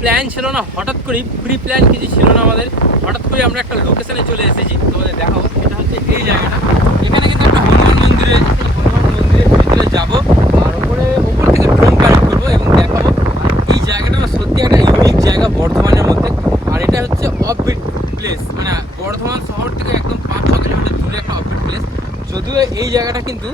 Plan ছিল না, হঠাৎ করেই প্রি প্ল্যান কিছু ছিল না আমাদের। হঠাৎ করে আমরা একটা লোকেশনে চলে এসেছি। তোমাদের দেখাবো। এটা হচ্ছে এই জায়গাটা। এখানে কিন্তু একটা হনুমান মন্দিরে, হনুমান মন্দিরের ভিতরে যাব। আর ওপরে, ওপর থেকে ড্রোন কানেক্ট করব এবং দেখাবো। এই জায়গাটা সত্যি একটা ইউনিক জায়গা বর্ধমানের মধ্যে। আর এটা হচ্ছে অফবিট প্লেস মানে বর্ধমান শহর থেকে একদম পাঁচ ছ কিলোমিটার দূরে একটা অফবিট প্লেস যদিও এই জায়গাটা কিন্তু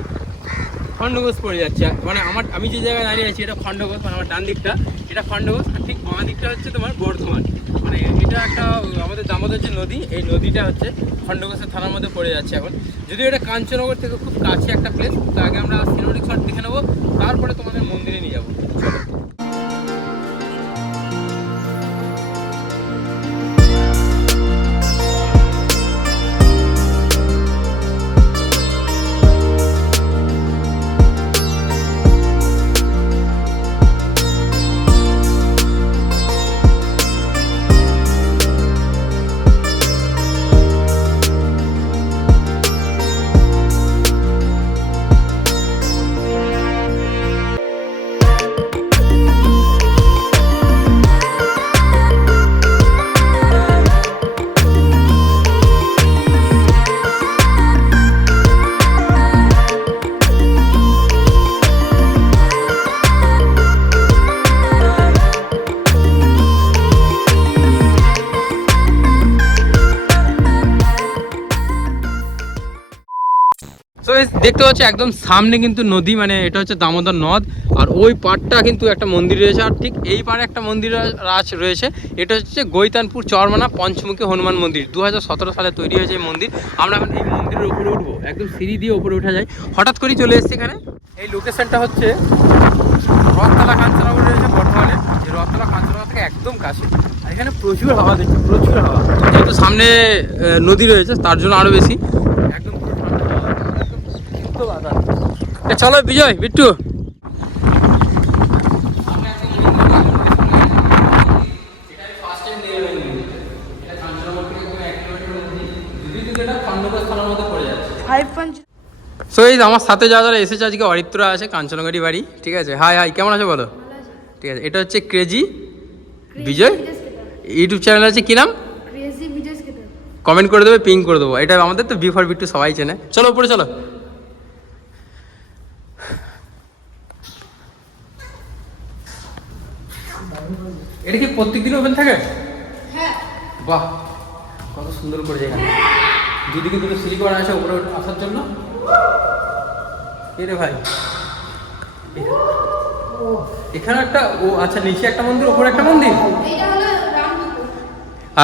খণ্ডঘোষ পড়ে যাচ্ছে। মানে আমার আমি যে জায়গায় দাঁড়িয়ে আছি, এটা খণ্ডঘোষ মানে আমার ডান দিকটা। এটা খণ্ডঘোষ, আর ঠিক বাঁ দিকটা হচ্ছে তোমার বর্ধমান। মানে এটা একটা, আমাদের দামোদর যে নদী, এই নদীটা হচ্ছে খণ্ডঘোষের থানার মধ্যে পড়ে যাচ্ছে এখন। যদিও এটা কাঞ্চনগর থেকে খুব কাছে একটা প্লেস তো আগে আমরা সিনেমাটিক শট দেখে নেব, তারপরে তোমাদের মন্দিরে নিয়ে যাব। এই দেখতে পাচ্ছ, একদম সামনে কিন্তু নদী মানে এটা হচ্ছে দামোদর নদ, আর ওই পাড়টা কিন্তু একটা মন্দির রয়েছে, আর ঠিক এই পাড়ে একটা মন্দির রাজ রয়েছে, এটা হচ্ছে গৈতানপুর চরমানা পঞ্চমুখী হনুমান মন্দির দু হাজার সতেরো সালে তৈরি হয়েছে এই মন্দির, আমরা এখন এই মন্দিরের উপরে উঠবো, একদম সিঁড়ি দিয়ে উপরে উঠা যায়, হঠাৎ করেই চলে এসেছি এখানে, এই লোকেশনটা হচ্ছে রথতলা কাঞ্চনগর রয়েছে বর্ধমানে যে রথতলা কাঞ্চনগর থেকে একদম কাছে, আর এখানে প্রচুর হাওয়া দিচ্ছে প্রচুর হাওয়া, যেহেতু সামনে নদী রয়েছে, তার জন্য আরও বেশি একদম পুরো ঠান্ডা হাওয়া, একদম শুদ্ধ বাতাস। এ, চলো বিজয় বিট্টু। সো এই আমার সাথে যারা যারা এসেছে আজকে অরিত্রা আছে কাঞ্চনগাড়ি বাড়ি ঠিক আছে? হাই হাই কেমন আছো বলো? ঠিক আছে এটা হচ্ছে ক্রেজি বিজয়। ইউটিউব চ্যানেল আছে কি নাম? ক্রেজি ভিডিওস খেতে কমেন্ট করে দেবে পিং করে দেবো। এটা আমাদের তো বি ফর বিট্টু সবাই চেনে। চলো উপরে চলো। এটা কি প্রত্যেকদিন ওপেন থাকে? হ্যাঁ। বাহ কত সুন্দর করে এখানে দুদিকে দুটো সিঁড়ি করা আছে উপরে আসার জন্য। এ রে ভাই। এখানে একটা ও আচ্ছা নিচে একটা মন্দির উপরে একটা মন্দির? হলো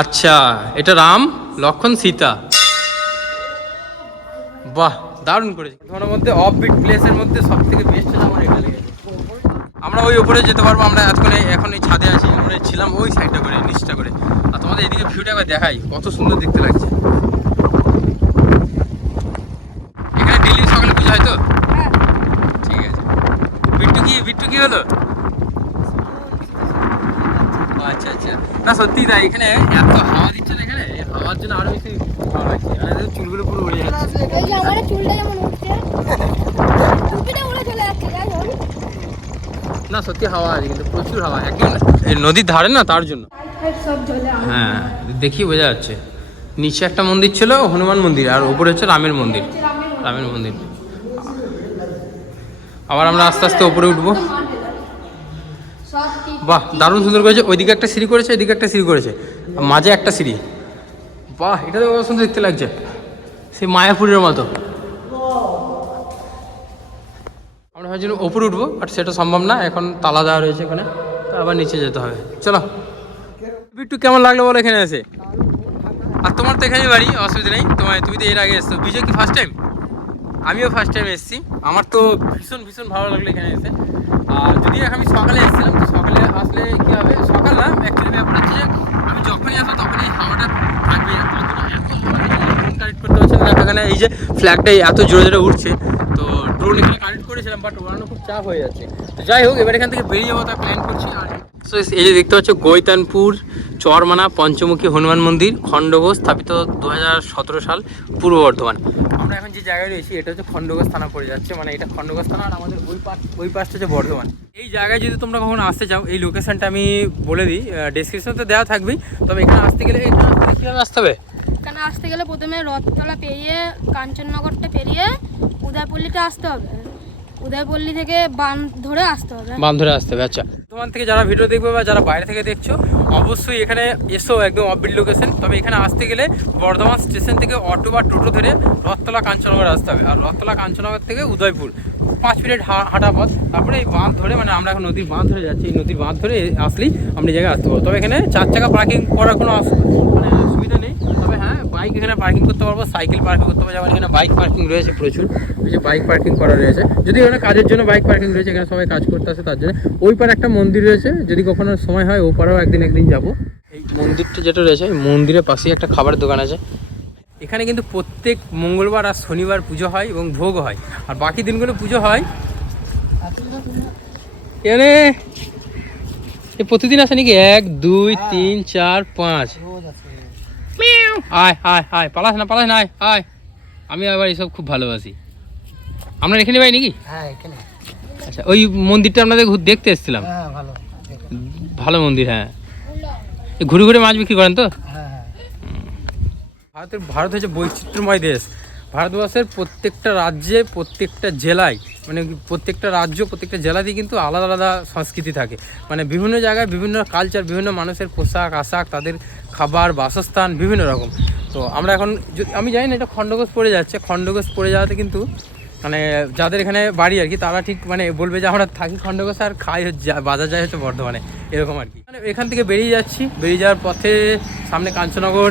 আচ্ছা এটা রাম লক্ষণ সীতা। বাহ দারুণ করেছে। বর্ধমানের মধ্যে অফ বিট প্লেসের মধ্যে সব থেকে বেস্ট আমার এটা লেগেছে। আমরা ওই উপরে যেতে পারব, আমরা এতক্ষণে এখন এই ছাদে আছি, আমরা ছিলাম ওই সাইডটা করে, নিচটা করে। আর তোমাদের এদিকে ভিউটা একবার দেখাই, কত সুন্দর দেখতে লাগছে। এখানে ডেলি সকালে পুজো হয় তো? ঠিক আছে। বিট্টু কি বিট্টু কি হলো? আচ্ছা আচ্ছা। না, সত্যি তাই, এখানে এত হাওয়া দিচ্ছে না এখানে? হাওয়ার জন্য আরও বেশি চুলগুলো পুরো উড়ে যাচ্ছে এই যে আমার চুলটা যেমন উঠছে টুপিটা উড়ে চলে যাচ্ছে যাই হোক না সত্যি হাওয়া আছে কিন্তু প্রচুর হাওয়া একদম নদীর ধারে না, তার জন্য। হ্যাঁ দেখি বোঝা যাচ্ছে। নিচে একটা মন্দির ছিল, হনুমান মন্দির, আর উপরে হচ্ছে রামের মন্দির। রামের মন্দির। আবার আমরা আস্তে আস্তে উপরে উঠবো। বাহ, দারুণ সুন্দর করেছে। ওইদিকে একটা সিঁড়ি করেছে, এদিকে একটা সিঁড়ি করেছে। মাঝে একটা সিঁড়ি। বাহ, এটা তো সুন্দর দেখতে লাগছে। সেই মায়াপুরের মতো। ভাবছিলাম ওপরে উঠবো বাট সেটা সম্ভব না এখন তালা দেওয়া রয়েছে এখানে তো আবার নিচে যেতে হবে চলো একটু কেমন লাগল বলো এখানে এসে আর তোমার তো এখানে বাড়ি অসুবিধা নেই তোমার তুমি তো এর আগে এসছো বিজয় কি ফার্স্ট টাইম আমিও ফার্স্ট টাইম এসেছি আমার তো ভীষণ ভীষণ ভালো লাগল এখানে এসে আর যদি আমি সকালে এসেছিলাম তো সকালে আসলে কী হবে সকাল না অ্যাকচুয়ালি ব্যাপার হচ্ছে যে আমি যখনই আসব তখনই হাওয়াটা থাকবে এত কানেক্ট করতে পারছি না এই যে ফ্ল্যাগটাই এত জোরে জোরে উঠছে তো ড্রোন এখানে কানেক্ট করেছিলাম বাট ওড়ানো খুব চাপ হয়ে যাচ্ছে। তো যাই হোক, এবার এখান থেকে বেরিয়ে যাব, তার প্ল্যান করছি। আর সো এই যে দেখতে পাচ্ছ গৈতানপুর চরমানা, পঞ্চমুখী হনুমান মন্দির, খণ্ডঘোষ স্থাপিত দু হাজার সতেরো সাল, পূর্ব বর্ধমান। আমরা এখন যে জায়গায় রয়েছি, এটা হচ্ছে খণ্ডঘোষ থানা পড়ে যাচ্ছে মানে এটা খণ্ডঘোষ থানা আর আমাদের ওই পাশ, ওই পাশটা হচ্ছে বর্ধমান। এই জায়গায় যদি তোমরা কখনো আসতে চাও, এই লোকেশনটা আমি বলে দিই ডিসক্রিপশন তো দেওয়া থাকবেই, তবে এখানে আসতে গেলে কীভাবে আসতে হবে? এখানে আসতে গেলে প্রথমে রথতলা পেরিয়ে, কাঞ্চননগরটা পেরিয়ে উদয়পল্লিতে আসতে হবে। উদয়পল্লি থেকে বান ধরে আসতে হবে। বাম ধরে আসতে হবে আচ্ছা। তোমার থেকে যারা ভিডিও দেখবে বা যারা বাইরে থেকে দেখছ অবশ্যই এখানে এসো একদম অফবিল লোকেশন তবে এখানে আসতে গেলে বর্ধমান স্টেশন থেকে অটো বা টোটো ধরে রথতলা কাঞ্চননগর আসতে হবে। আর রথতলা কাঞ্চননগর থেকে উদয়পুর। পাঁচ মিনিট হা- হাঁটা পথ। তারপরে এই বাঁধ ধরে মানে আমরা এখন নদীর বাঁধ ধরে যাচ্ছি এই নদীর বাঁধ ধরে আসলেই এই জায়গায় আসতে পারব তবে এখানে চার চাকা পার্কিং করার কোনো মানে সুবিধা নেই। তবে হ্যাঁ বাইক এখানে পার্কিং করতে পারব সাইকেল পার্কিং করতে পারব, যেমন এখানে বাইক পার্কিং রয়েছে প্রচুর। যে বাইক পার্কিং করা রয়েছে। যদি এখানে কাজের জন্য বাইক পার্কিং রয়েছে, এখানে সবাই কাজ করতে আসে, তার জন্য। ওই পারে একটা মন্দির রয়েছে, যদি কখনো সময় হয়, ও পারেও একদিন একদিন যাব। এই মন্দিরটা যেটা রয়েছে মন্দিরের পাশেই একটা খাবারের দোকান আছে। এখানে কিন্তু প্রত্যেক মঙ্গলবার আর শনিবার পুজো হয় এবং ভোগ হয়। আর বাকি দিনগুলো পুজো হয়। এখানে প্রতিদিন আসে নাকি? এক, দুই, তিন, চার, পাঁচ। আয় আয় আয় পালাস না পালাস না আয় আয় আমি আবার এসব খুব ভালোবাসি। আমরা এখানে পাই নাকি? হ্যাঁ আচ্ছা ওই মন্দিরটা আপনাদের ঘুর- দেখতে এসেছিলাম। হ্যাঁ ভালো ভালো মন্দির হ্যাঁ। এ ঘুরে ঘুরে মাছ বিক্রি করেন তো? হ্যাঁ হ্যাঁ। ভারতের ভারত হচ্ছে বৈচিত্র্যময় দেশ। ভারতবর্ষের প্রত্যেকটা রাজ্যে প্রত্যেকটা জেলায় মানে প্রত্যেকটা রাজ্য প্রত্যেকটা জেলাতেই কিন্তু আলাদা আলাদা সংস্কৃতি থাকে। মানে বিভিন্ন জায়গায় বিভিন্ন কালচার বিভিন্ন মানুষের পোশাক আশাক তাদের খাবার, বাসস্থান, বিভিন্ন রকম। তো আমরা এখন আমি জানি না এটা খণ্ডঘোষ পড়ে যাচ্ছে। খণ্ডঘোষ পড়ে যাওয়াতে কিন্তু মানে যাদের এখানে বাড়ি আর কি, তারা ঠিক মানে বলবে যে আমরা থাকি খণ্ডঘোষ আর খাই হচ্ছে বাজার যায় হচ্ছে বর্ধমানে। এরকম আর কি। মানে এখান থেকে বেরিয়ে যাচ্ছি। বেরিয়ে যাওয়ার পথে সামনে কাঞ্চনগর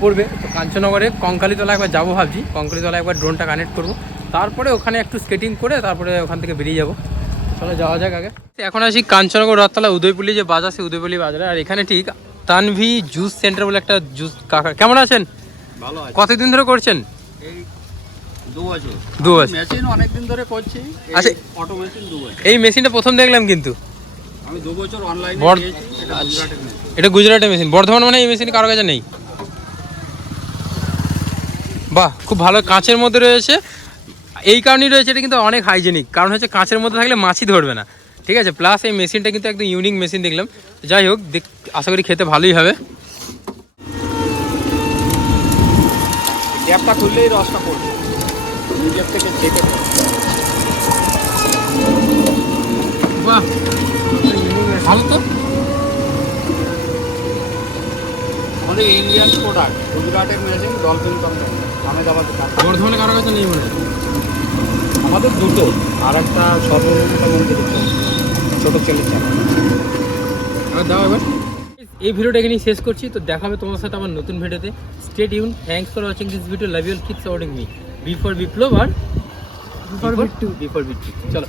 পড়বে। তো কাঞ্চননগরে কঙ্কালীতলা একবার যাব ভাবছি। কঙ্কালীতলা একবার ড্রোনটা কানেক্ট করব। তারপরে ওখানে একটু স্কেটিং করে তারপরে ওখান থেকে বেরিয়ে যাব। চলো যাওয়া যাক আগে। এখন আছি কাঞ্চনগর রথতলা উদয়পল্লি যে বাজার, সেই উদয়পল্লি বাজারে। আর এখানে ঠিক তানভি জুস সেন্টার বলে একটা জুস কাকা কেমন আছেন? ভালো কতদিন ধরে করছেন? দু বছর। মেশিন অনেকদিন ধরে করছি। আচ্ছা। অটো মেশিন দু বছর। এই মেশিনটা প্রথম দেখলাম কিন্তু। আমি দু বছর অনলাইনে মেশিন এটা গুজরাটের মেশিন বর্ধমান মানে এই মেশিন কারও কাছে নেই। বাহ খুব ভালো কাঁচের মধ্যে রয়েছে। এই কারণেই রয়েছে এটা কিন্তু অনেক হাইজেনিক কারণ হচ্ছে কাঁচের মধ্যে থাকলে মাছি ধরবে না। ঠিক আছে প্লাস এই মেশিনটা কিন্তু একদম ইউনিক মেশিন দেখলাম। যাই হোক আশা করি খেতে ভালোই হবে। গ্যাপটা খুললেই রসটা পড়বে। থেকে বাহ ভালো তো? আমাদের ইন্ডিয়ান প্রোডাক্ট গুজরাটের মেশিন ডলফিন কোম্পানি আহমেদাবাদের কাজ বর্ধমানে কারও কাছে নেই মনে আমাদের দুটো আর একটা সর্বনিম্ন মন্দির। ছোটো ছেলের চালা এবার দাও এবার এই ভিডিওটা এখানেই শেষ করছি তো দেখা হবে তোমার সাথে আমার নতুন ভিডিওতে stay Yoon thanks for watching this video love you all keep supporting me before Biplab R before Bittu before Bittu চলো